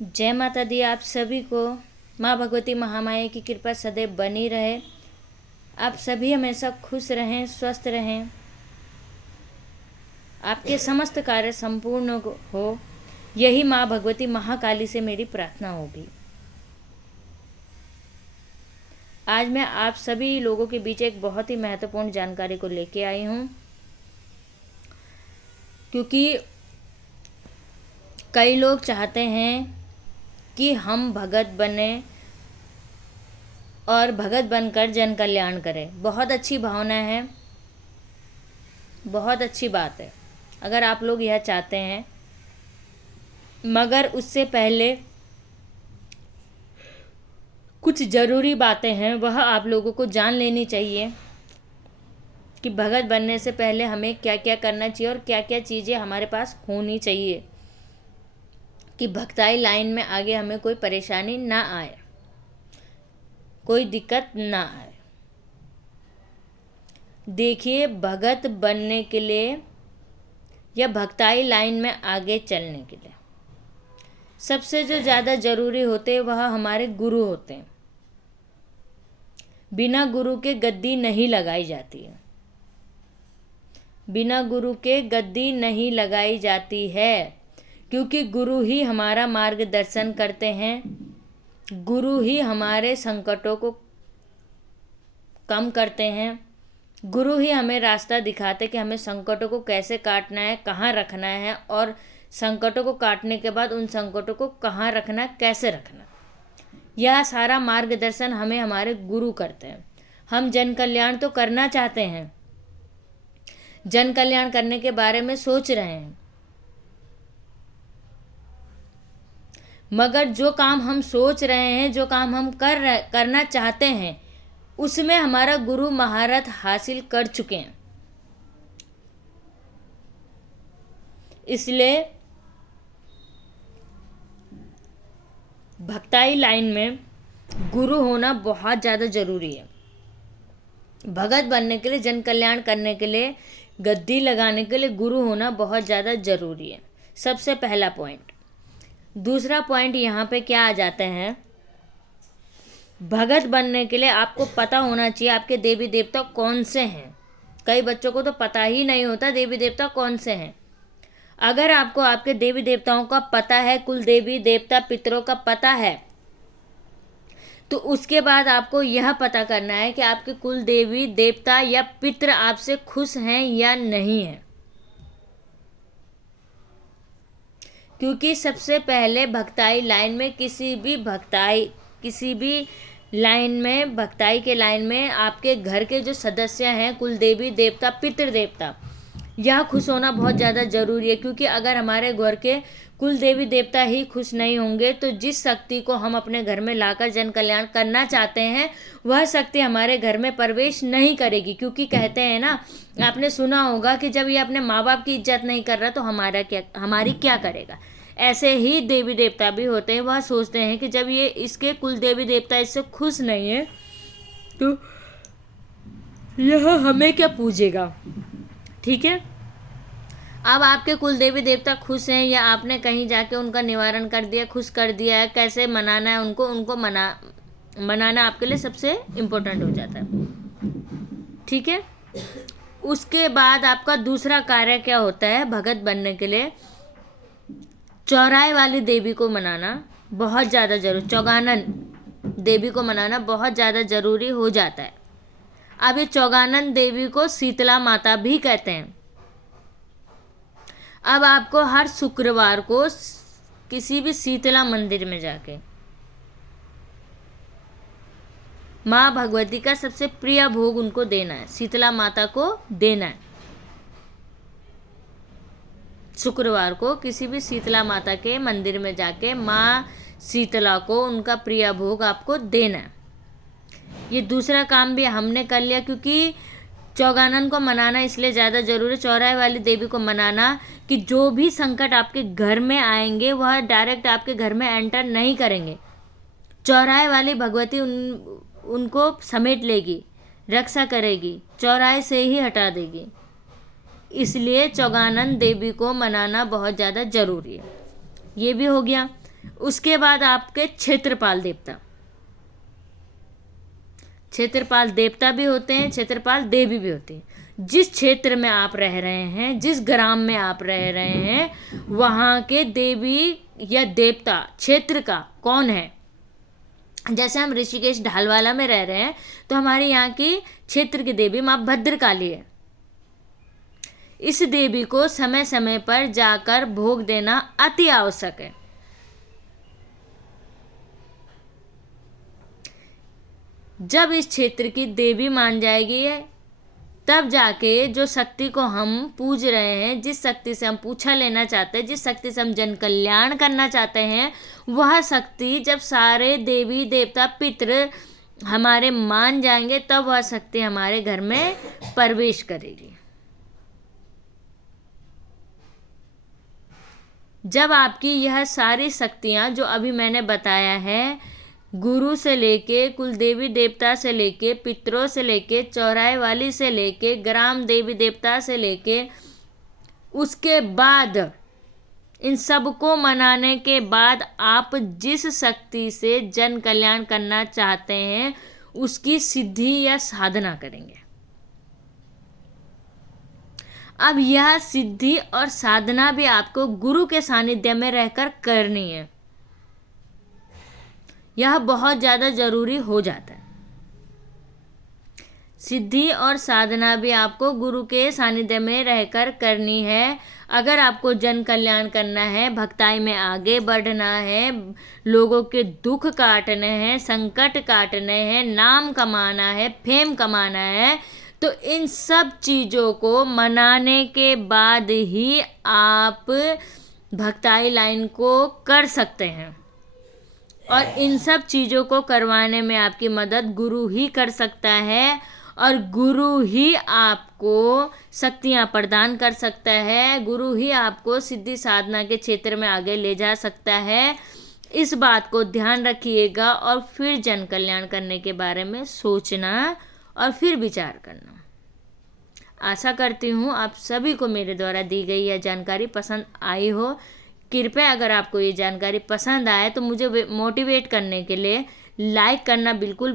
जय माता दी। आप सभी को माँ भगवती महामाया की कृपा सदैव बनी रहे। आप सभी हमेशा खुश रहें, स्वस्थ रहें, आपके समस्त कार्य संपूर्ण हो, यही माँ भगवती महाकाली से मेरी प्रार्थना होगी। आज मैं आप सभी लोगों के बीच एक बहुत ही महत्वपूर्ण जानकारी को लेके आई हूँ, क्योंकि कई लोग चाहते हैं कि हम भगत बने और भगत बनकर जन कल्याण करें। बहुत अच्छी भावना है, बहुत अच्छी बात है अगर आप लोग यह चाहते हैं, मगर उससे पहले कुछ ज़रूरी बातें हैं, वह आप लोगों को जान लेनी चाहिए कि भगत बनने से पहले हमें क्या क्या करना चाहिए और क्या क्या चीज़ें हमारे पास होनी चाहिए कि भक्ताई लाइन में आगे हमें कोई परेशानी ना आए, कोई दिक्कत ना आए। देखिए, भगत बनने के लिए या भक्ताई लाइन में आगे चलने के लिए सबसे जो ज़्यादा ज़रूरी होते हैं वह हमारे गुरु होते हैं। बिना गुरु के गद्दी नहीं लगाई जाती है, बिना गुरु के गद्दी नहीं लगाई जाती है, क्योंकि गुरु ही हमारा मार्गदर्शन करते हैं, गुरु ही हमारे संकटों को कम करते हैं, गुरु ही हमें रास्ता दिखाते कि हमें संकटों को कैसे काटना है, कहाँ रखना है, और संकटों को काटने के बाद उन संकटों को कहाँ रखना, कैसे रखना। यह सारा मार्गदर्शन हमें हमारे गुरु करते हैं। हम जन कल्याण तो करना चाहते हैं, जन कल्याण करने के बारे में सोच रहे हैं, मगर जो काम हम सोच रहे हैं, जो काम हम करना चाहते हैं, उसमें हमारा गुरु महारत हासिल कर चुके हैं। इसलिए भक्ताई लाइन में गुरु होना बहुत ज़्यादा ज़रूरी है। भगत बनने के लिए, जन कल्याण करने के लिए, गद्दी लगाने के लिए गुरु होना बहुत ज़्यादा ज़रूरी है। सबसे पहला पॉइंट। दूसरा पॉइंट यहाँ पे क्या आ जाते हैं, भगत बनने के लिए आपको पता होना चाहिए आपके देवी देवता कौन से हैं। कई बच्चों को तो पता ही नहीं होता देवी देवता कौन से हैं। अगर आपको आपके देवी देवताओं का पता है, कुल देवी देवता पितरों का पता है, तो उसके बाद आपको यह पता करना है कि आपके कुल देवी देवता या पितर आपसे खुश हैं या नहीं है। क्योंकि सबसे पहले भक्ताई लाइन में, किसी भी लाइन में, भक्ताई के लाइन में आपके घर के जो सदस्य हैं, कुल देवी देवता पितृ देवता, यह खुश होना बहुत ज़्यादा ज़रूरी है। क्योंकि अगर हमारे घर के कुल देवी देवता ही खुश नहीं होंगे तो जिस शक्ति को हम अपने घर में लाकर जन कल्याण करना चाहते हैं, वह शक्ति हमारे घर में प्रवेश नहीं करेगी। क्योंकि कहते हैं ना, आपने सुना होगा कि जब ये अपने माँ बाप की इज्जत नहीं कर रहा तो हमारी क्या करेगा। ऐसे ही देवी देवता भी होते हैं, वह सोचते हैं कि जब ये इसके कुल देवी देवता इससे खुश नहीं है तो यह हमें क्या पूजेगा। ठीक है, अब आपके कुल देवी देवता खुश हैं या आपने कहीं जाके उनका निवारण कर दिया, खुश कर दिया है, कैसे मनाना है उनको मनाना आपके लिए सबसे इम्पोर्टेंट हो जाता है। ठीक है, उसके बाद आपका दूसरा कार्य क्या होता है भगत बनने के लिए, चौराहे वाली देवी को मनाना बहुत ज़्यादा जरूरी, चौगानन देवी को मनाना बहुत ज़्यादा ज़रूरी हो जाता है। अब ये चौगानन देवी को शीतला माता भी कहते हैं। अब आपको हर शुक्रवार को किसी भी शीतला मंदिर में जाके माँ भगवती का सबसे प्रिय भोग उनको देना है, शीतला माता को देना है। शुक्रवार को किसी भी शीतला माता के मंदिर में जाके माँ शीतला को उनका प्रिय भोग आपको देना है। ये दूसरा काम भी हमने कर लिया, क्योंकि चौगानन को मनाना इसलिए ज़्यादा ज़रूरी है, चौराहे वाली देवी को मनाना, कि जो भी संकट आपके घर में आएंगे वह डायरेक्ट आपके घर में एंटर नहीं करेंगे। चौराहे वाली भगवती उनको समेट लेगी, रक्षा करेगी, चौराहे से ही हटा देगी। इसलिए चौगानन देवी को मनाना बहुत ज़्यादा ज़रूरी है। ये भी हो गया। उसके बाद आपके क्षेत्रपाल देवता, क्षेत्रपाल देवता भी होते हैं, क्षेत्रपाल देवी भी होती हैं। जिस क्षेत्र में आप रह रहे हैं, जिस ग्राम में आप रह रहे हैं, वहाँ के देवी या देवता क्षेत्र का कौन है। जैसे हम ऋषिकेश ढालवाला में रह रहे हैं तो हमारे यहाँ की क्षेत्र की देवी माँ भद्रकाली है। इस देवी को समय समय पर जाकर भोग देना अति आवश्यक है। जब इस क्षेत्र की देवी मान जाएगी है, तब जाके जो शक्ति को हम पूज रहे हैं, जिस शक्ति से हम पूछा लेना चाहते हैं, जिस शक्ति से हम जन कल्याण करना चाहते हैं, वह शक्ति जब सारे देवी देवता पितृ हमारे मान जाएंगे, तब वह शक्ति हमारे घर में प्रवेश करेगी। जब आपकी यह सारी शक्तियाँ जो अभी मैंने बताया है, गुरु से लेके, कुल देवी देवता से लेके, पितरों से लेके, चौराहे वाली से लेके, ग्राम देवी देवता से लेके, उसके बाद इन सबको मनाने के बाद आप जिस शक्ति से जन कल्याण करना चाहते हैं उसकी सिद्धि या साधना करेंगे। अब यह सिद्धि और साधना भी आपको गुरु के सानिध्य में रहकर करनी है। यह बहुत ज़्यादा ज़रूरी हो जाता है। सिद्धि और साधना भी आपको गुरु के सानिध्य में रहकर करनी है। अगर आपको जन कल्याण करना है, भक्ताई में आगे बढ़ना है, लोगों के दुख काटने हैं, संकट काटने हैं, नाम कमाना है, फेम कमाना है, तो इन सब चीज़ों को मनाने के बाद ही आप भक्ताई लाइन को कर सकते हैं। और इन सब चीज़ों को करवाने में आपकी मदद गुरु ही कर सकता है, और गुरु ही आपको शक्तियाँ प्रदान कर सकता है, गुरु ही आपको सिद्धि साधना के क्षेत्र में आगे ले जा सकता है। इस बात को ध्यान रखिएगा और फिर जन कल्याण करने के बारे में सोचना और फिर विचार करना। आशा करती हूँ आप सभी को मेरे द्वारा दी गई यह जानकारी पसंद आई हो। कृपया अगर आपको ये जानकारी पसंद आए तो मुझे मोटिवेट करने के लिए लाइक करना बिल्कुल